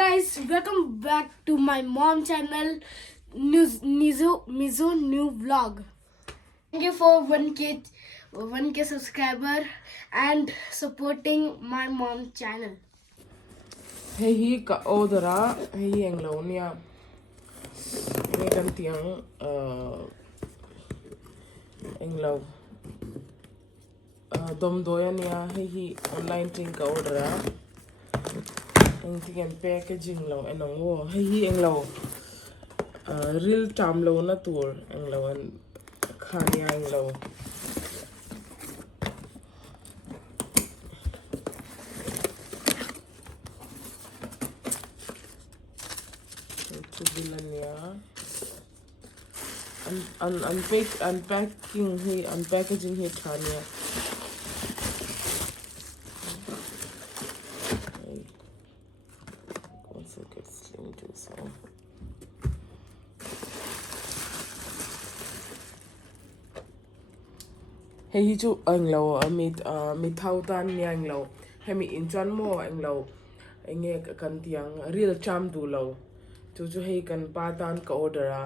guys, welcome back to my mom channel, Mizo new vlog. Thank you for 1k subscriber and supporting my mom channel. Hey hi ka odara hey ang lo niya ni kan tiang ang lo dom doya niya hey hi online ting ka odara ang tiang packaging lo anong wo hey hi ang lo real time lo na tour ang lo an khanya ang lo unpackaging here Tanya. Also get slim too so. Hey hi chu ang lo mi thau tan niang lo hay mi in chan mo ang lo nge kan tiang real cham du lo chu hey kan pa tan ka order a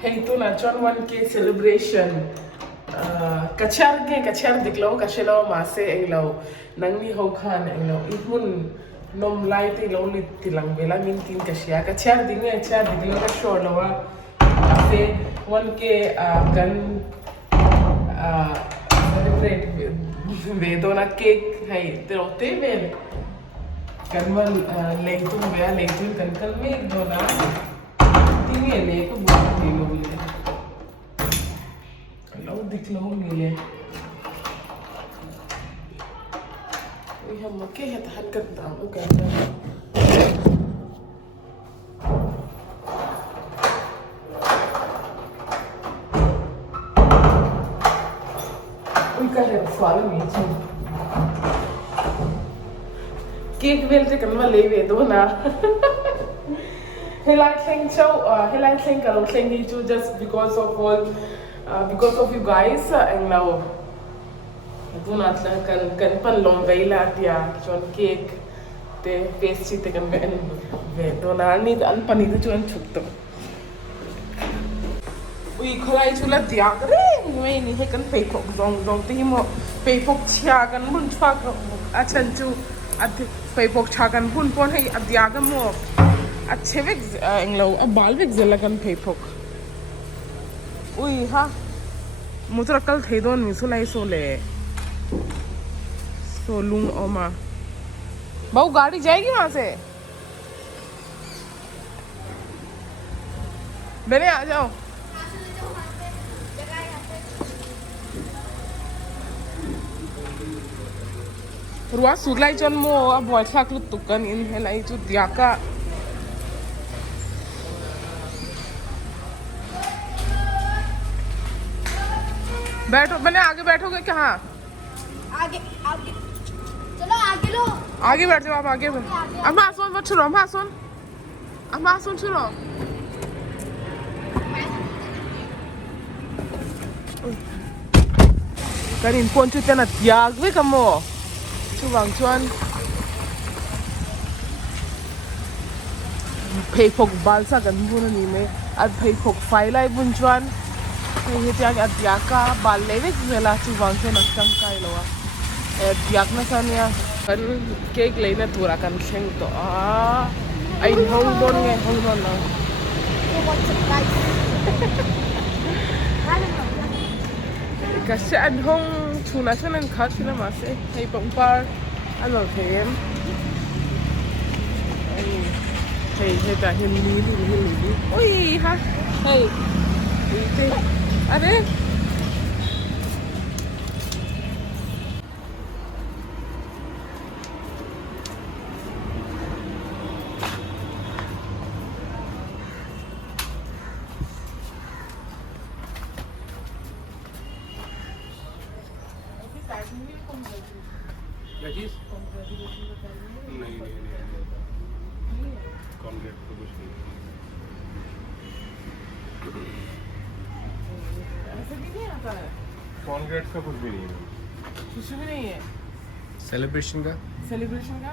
hey tu na chon 1k celebration kachar diklo kashelo ma se englo nangni ho khan englo ihun nom lai ti lo lit tilang bela min tin kashia kachar dinge cha diklo ka shor lo wa se 1k kan celebrate ve do na cake hai te rote vel kan man leitun bea leitun kan kal me do na tinge le ko bu ti lo le lo diklo ni le we have okay het hakat da okay follow me too. Cake will take a Malay do na. He like saying so. He like saying I don't saying too just because of all, because of you guys. And now, do not can pan long veila dia John cake. The pastry take a man. Do not need unpanita to unchukto. We collide to let the ring when he can pay for long timo pay for chagan bun truck attend to at the pay for chagan bun pon hey at the agamo at chevik englo a balvik zelagan pay for ui ha mutrakal thedon misulai sole so lung oma बहु गाड़ी जाएगी वहां से बेने आ जाओ Ruas suglai chon mo a boy thak lu tukan in helai chu diaka बैठो मैंने आगे बैठोगे कहाँ आगे आगे चलो आगे लो आगे बैठ जाओ आप आगे अम्मा सुन मत छुरो अम्मा सुन छुरो करीन कौन छु तना त्याग वे कमो chu wang chuan phei phok balsa kan bun ani me at phei phok fai lai bun chuan he tiak at diaka bal levek vela chu wang chuan akam kai lowa diak na sania kan cake leina tura kan thleng to ai hong don nge hong don lo kasi an hong chuna chuan khat sila ma se hei pangpar alo them hey ta hin li ui ha hey ite are Ladies? नहीं concrete तो कुछ नहीं ऐसे भी नहीं आता है concrete का कुछ भी नहीं है कुछ भी नहीं है सेलिब्रेशन का सेलिब्रेशन का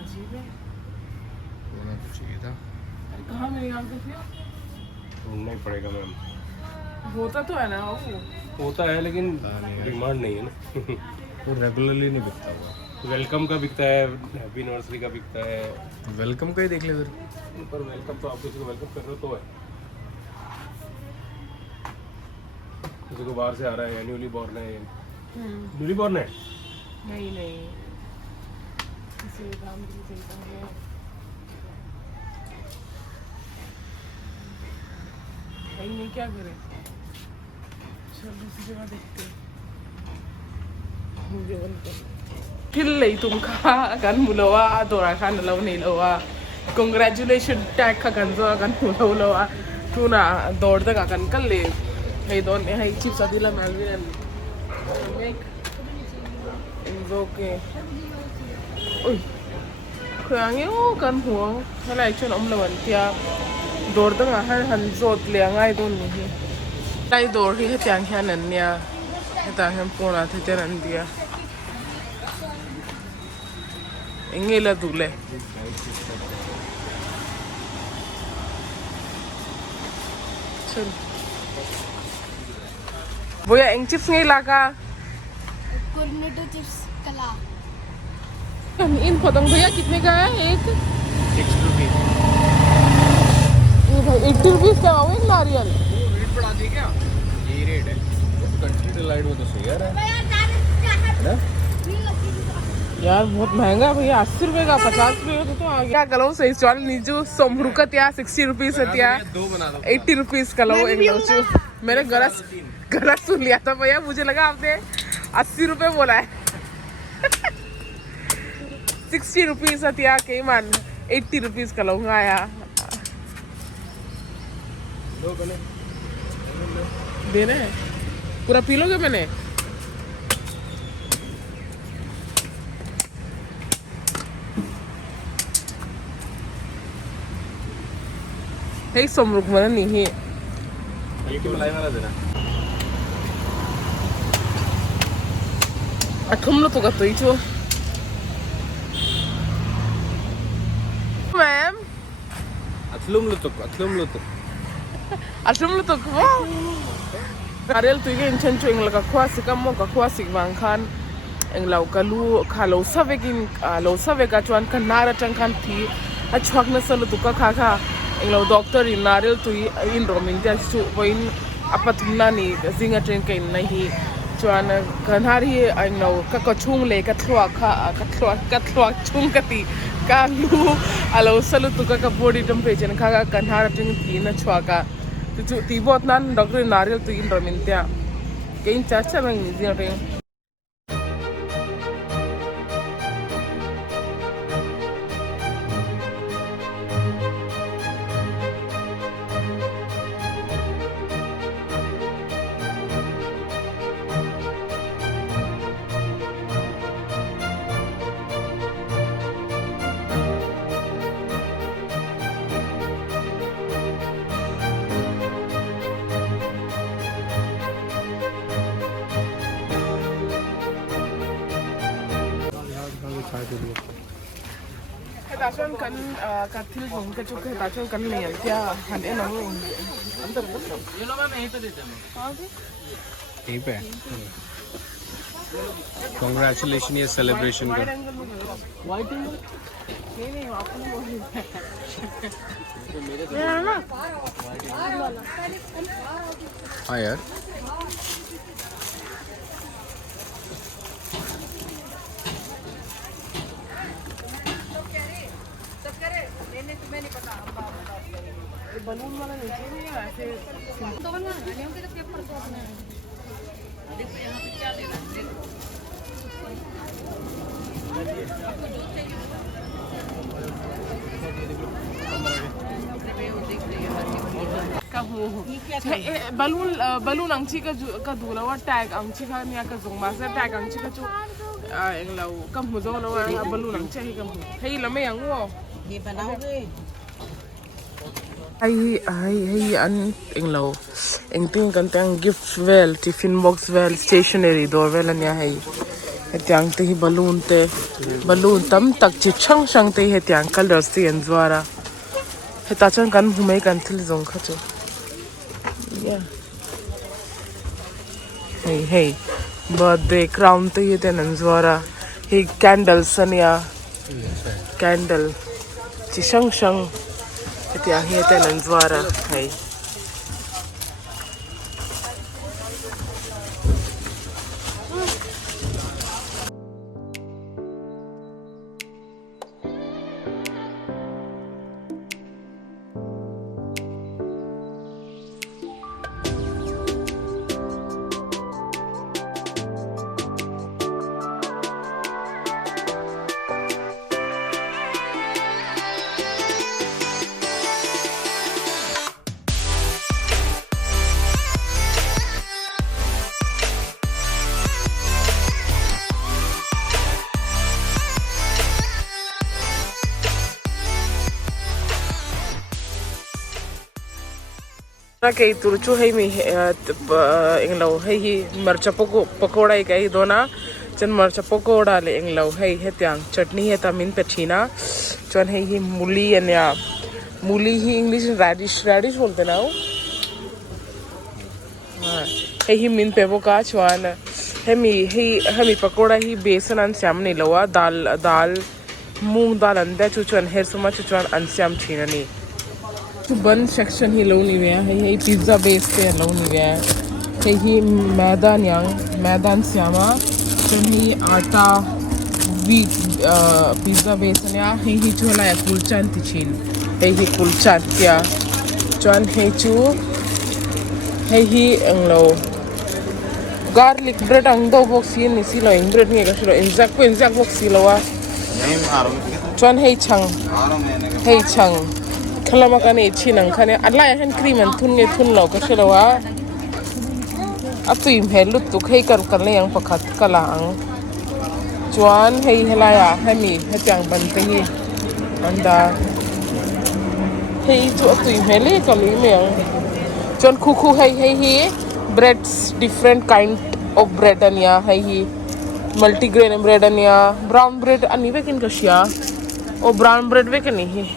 अजीब है। होना तो चाहिए था। कहाँ मेरे यहाँ से फिर ढूंढना ही पड़ेगा मैम। होता तो है ना वो। होता है लेकिन डिमांड नहीं है ना। वो रेगुलरली नहीं बिकता हुआ। वेलकम का बिकता है, हैप्पी एनिवर्सरी का बिकता है। वेलकम का ही देख ले फिर। पर वेलकम तो आप किसी को वेलकम कर रहे हो तो है। किसी को बाहर से आ रहा है, न्यूली बॉर्न है। न्यूली बॉर्न है? नहीं नहीं, किसी काम की चिंता है। भाई नहीं क्या करें, चल दूसरी जगह देखते हैं। मुझे किल नहीं तुम खा kan mulawa adora kan law ni lawa congratulation tag ka kan zo kan mulawa tuna dor da kan kalle hey don hey chips adila malvin make invoke oi kyangi o kan huo halai chon lawan tia dor da han zot le ngai don ni hi lai dor hi tyang hanan nia ta hem pona the jaran dia Ingela dule. चल. भैया इंग chips नहीं लागा. Cornetto chips कला. इन पतंग भैया कितने का है एक? 6 रुपये। ये भाई 80 रुपीस का है एक नारियल. वो रेट बढ़ा दी क्या? ये रेट है. कंट्री डिलाइट में तो सही है ना? यार बहुत महंगा है भैया 80 रुपए का 50 रुपए का तो आ गया क्या कलो सही चल नीजू समरुका त्या 60 रुपीस त्या 80 रुपीस कलो एक लोचू मैंने गलत सुन लिया था भैया मुझे लगा आपने 80 रुपए बोला है 60 रुपीस त्या के मान 80 रुपीस कलो आया देने पूरा पी लोगे मैंने Hey, somruk mana nih? ये क्यों मलाई वाला देना? Atum lo tuh kata itu. Ma'am. अथलुम लो तो Wow. Ariel tuh ini incen cuy ngelak kuasi kamu kuasi bangkan. Englau kalu kalau savekin lau saveka cuan kan nara cangkan ti. Acuak nasalu tuh kakak. Englau dokter in Ariel tuh in romintia cu poin apa tuh nani zinga train kain nahi. Cuan kan hari englau kakak le katluak chung kati. Kalu alau salu tuh kakak body temperature kakak kan hari train ti na cuaka. Tuh tibot nan dokter in Ariel tuh in romintia. Kain caca bang zinga train. Katasan kan katil jong kecuk katasan kan nih ya hande nang अंदर ये लो मैं यहीं पे देता हूँ यहीं पे Congratulations ये सेलिब्रेशन का वाइट नहीं आपने हाँ यार बलून वाला नीचे नहीं है ऐसे balloon ang chika ka dula wa tag ang chika niya ka zong master tag ang chika chu ang law kam mu zo lawa balloon ang chahi kam hey la me ang wo ye banaoge ai an eng law eng ting kan tang gift well tiffin box well stationery door well anya hai hetiang te hi balloon tam tak chi chang te hetiang colors te an zwara heta chang kan humai kan thil zong kha chu yeah hey birthday crown te hi ten an zwara hi candles ania candle chi shang hetiang hi ten an zwara hey cái tụi chú hay mi anh lâu hay hi marcha pakoda cái đó na chân marcha pakoda le anh lâu hay hết tiếng chutney hết tamin pechina chọn hay hi muli anh ya muli hi English radish बोलते ना hay hi min pe boka chọn hemi pakoda hi besan an siam नहीं लवा दाल मूंग दाल अंडा चुचन हेर सुमा चुचन an siam china नहीं to bun section hi lo ni ve hey pizza base te lo ni ve hey hi maidan syama chun hi aata wheat pizza base nya hey hi chu la kulchan ti chin hey hi kulchan tia chun hey chu hey hi anglo garlic bread ang do box hi ni si lo ing bread ni ga si lo exact box si lo wa chun hey chang kalau makan ini chinang kan ya, Allah yang cream an thun lo kasi lawa. Atu im helut tu kay kan yang pakat kalang. Juan hey helaya hemi hetiang bantingi anda. Hey tu atu im heli kalau ini yang. Juan kuku hey breads different kind of bread ania hey multigrain bread ania brown bread ani wekin kasya. Oh brown bread wekin ni.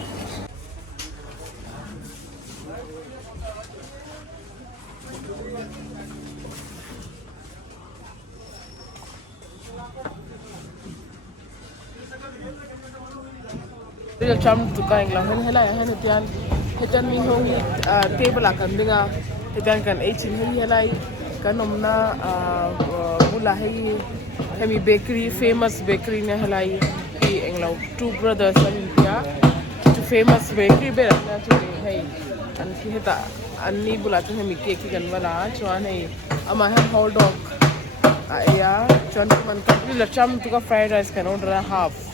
Dia cam tukar yang lain hela ya hen tian hetan mi hong table akan dengar hetan kan echin hela kan omna mula hemi bakery famous bakery ne hela hi englau two brothers an india to famous bakery be na tu hey an ki heta anni bula tu hemi cake kan wala chuan hey ama hem hot dog ya chuan man kan la cham tukar fried rice kan order half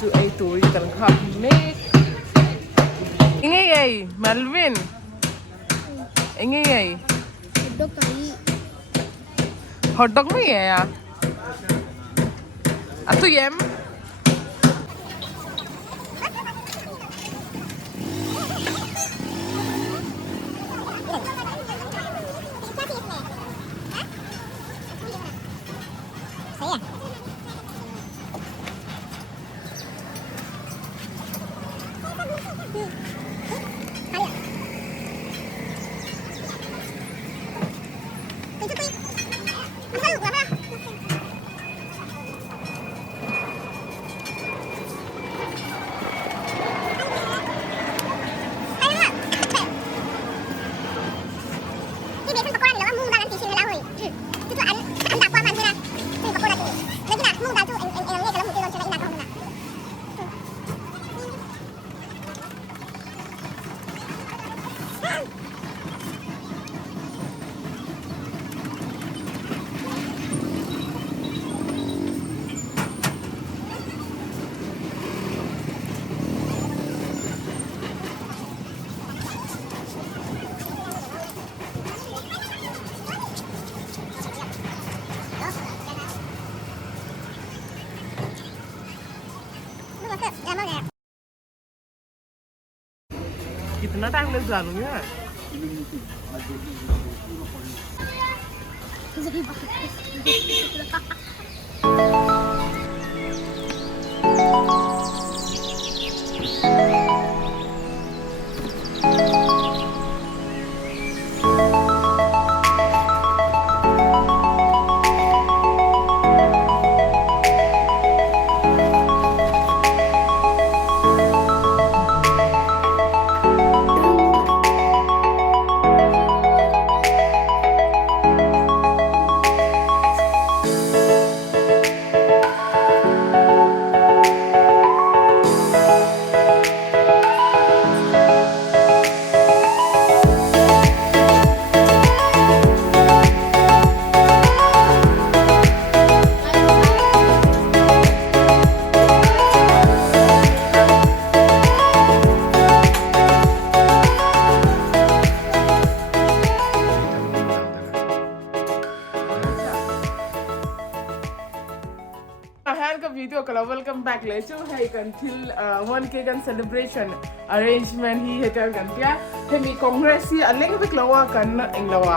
to ay turi kan khap make ingay Melvin ingay hot dog mai ya atu yem कितना time लग जालूंगा Tian ka video kala welcome back le chu hey kan til 1k kan celebration arrangement hi hetal kan tia hemi congress hi aleng bek lawa kan englawa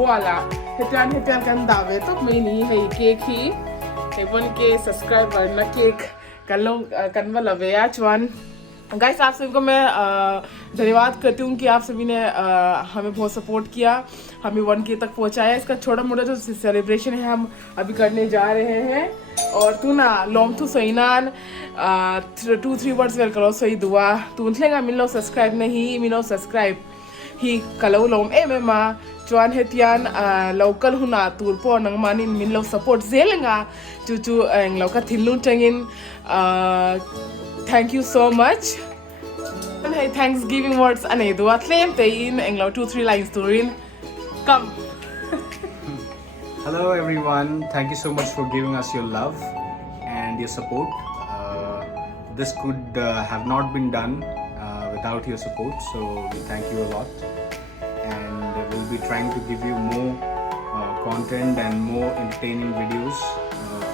wala hetan kan dawe tok mai ni hey cake hi hey 1k subscriber na cake kan lo kan wala ve ya chuan guys आप सभी को मैं धन्यवाद करती हूँ कि आप सभी ने हमें बहुत सपोर्ट किया, हमें 1k तक पहुँचाया। इसका छोटा मोटा जो सेलिब्रेशन है हम अभी करने जा रहे हैं। और तू ना लॉन्ग टू सोइनान 2-3 वर्ड्स वेल करो सोई दुआ तू लेगा मिलो सब्सक्राइब नहीं मिलो सब्सक्राइब ही कलो लोम ए में माँ चुआन हेतियान लोकल हुना तूर पो नंग मानी मिलो सपोर्ट जेलेंगा चुचु लोका थिल्लू चंगिन thank you so much. And hey, Thanksgiving words ane dua claim te in englo 2-3 lines to in. Come. Hello everyone, thank you so much for giving us your love and your support. This could have not been done without your support, so we thank you a lot. And we'll be trying to give you more content and more entertaining videos.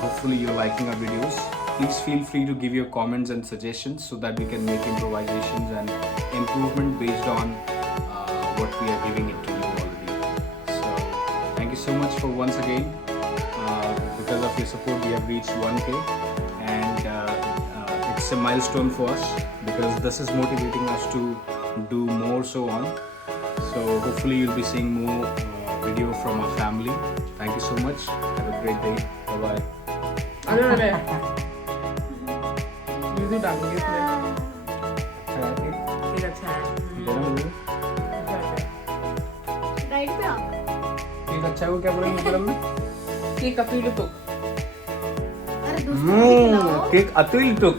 Hopefully you're liking our videos. Please feel free to give your comments and suggestions so that we can make improvisations and improvement based on what we are giving it to you already. So thank you so much for once again. Because of your support we have reached 1k and it's a milestone for us because this is motivating us to do more so on. So hopefully you'll be seeing more video from our family. Thank you so much. Have a great day. Bye bye. I don't know. You do that with me. Take a chance. Right पे आप cake अच्छा हो क्या बोलेंगे गरम में? Take a few to. अरे दूसरा केक अतुल टुक